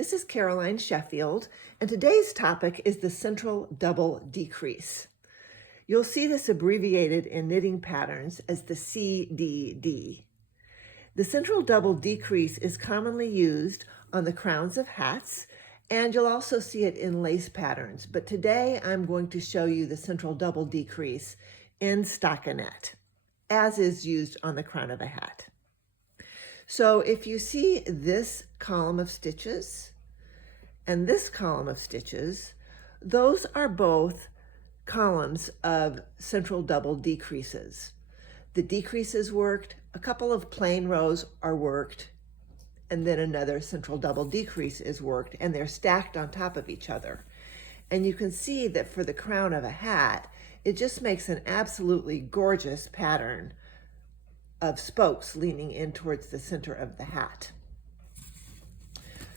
This is Caroline Sheffield, and today's topic is the central double decrease. You'll see this abbreviated in knitting patterns as the CDD. The central double decrease is commonly used on the crowns of hats, and you'll also see it in lace patterns, but today I'm going to show you the central double decrease in stockinette, as is used on the crown of a hat. So if you see this column of stitches and this column of stitches, those are both columns of central double decreases. The decreases worked, a couple of plain rows are worked, and then another central double decrease is worked, and they're stacked on top of each other. And you can see that for the crown of a hat, it just makes an absolutely gorgeous pattern of spokes leaning in towards the center of the hat.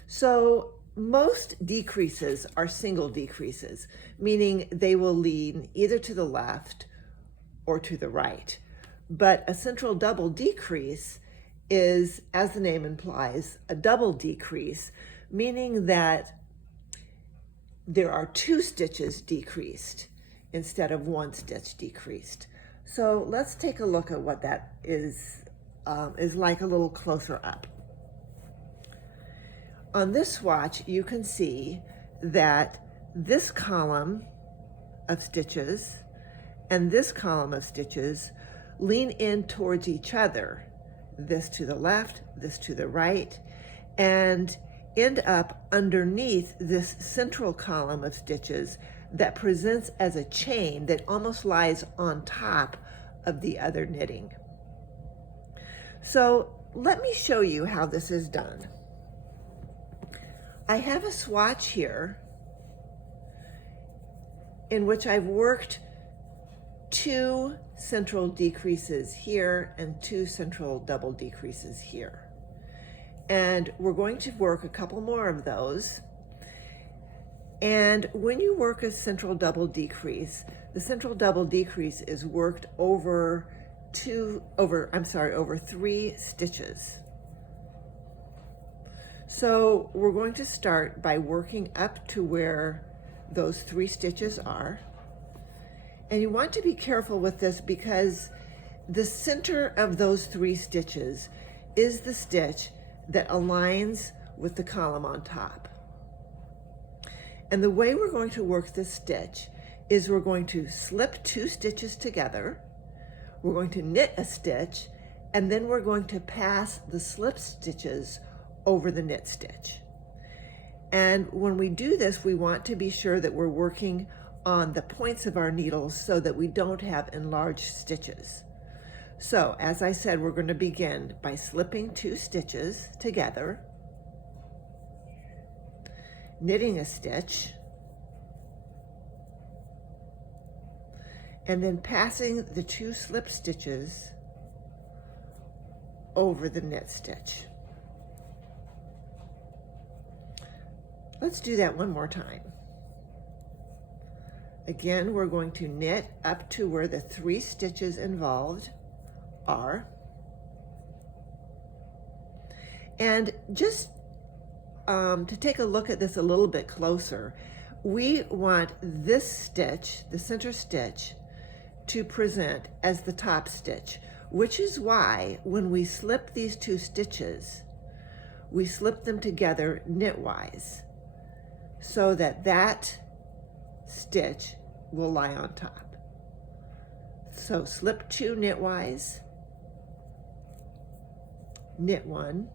So most decreases are single decreases, meaning they will lean either to the left or to the right. But a central double decrease is, as the name implies, a double decrease, meaning that there are two stitches decreased instead of one stitch decreased. So let's take a look at what that is like a little closer up. On this swatch, you can see that this column of stitches and this column of stitches lean in towards each other, this to the left, this to the right, and end up underneath this central column of stitches that presents as a chain that almost lies on top of the other knitting. So let me show you how this is done. I have a swatch here in which I've worked two central decreases here and two central double decreases here. And we're going to work a couple more of those. And when you work a central double decrease, the central double decrease is worked over three stitches. So we're going to start by working up to where those three stitches are. And you want to be careful with this because the center of those three stitches is the stitch that aligns with the column on top. And the way we're going to work this stitch is we're going to slip two stitches together, we're going to knit a stitch, and then we're going to pass the slip stitches over the knit stitch. And when we do this, we want to be sure that we're working on the points of our needles so that we don't have enlarged stitches. So, as I said, we're going to begin by slipping two stitches together, knitting a stitch, and then passing the two slip stitches over the knit stitch. Let's do that one more time. Again, we're going to knit up to where the three stitches involved are. And just to take a look at this a little bit closer, we want this stitch, the center stitch, to present as the top stitch, which is why when we slip these two stitches, we slip them together knitwise so that that stitch will lie on top. So slip two knitwise, knit one,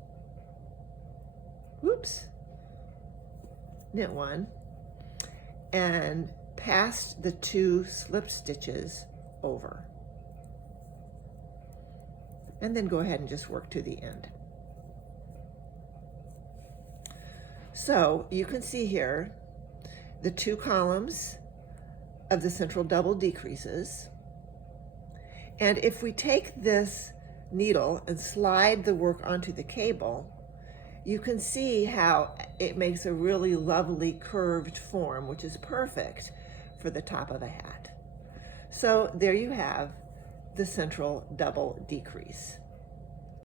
knit one, and pass the two slip stitches over. And then go ahead and just work to the end. So you can see here the two columns of the central double decreases. And if we take this needle and slide the work onto the cable, you can see how it makes a really lovely curved form, which is perfect for the top of a hat. So there you have the central double decrease.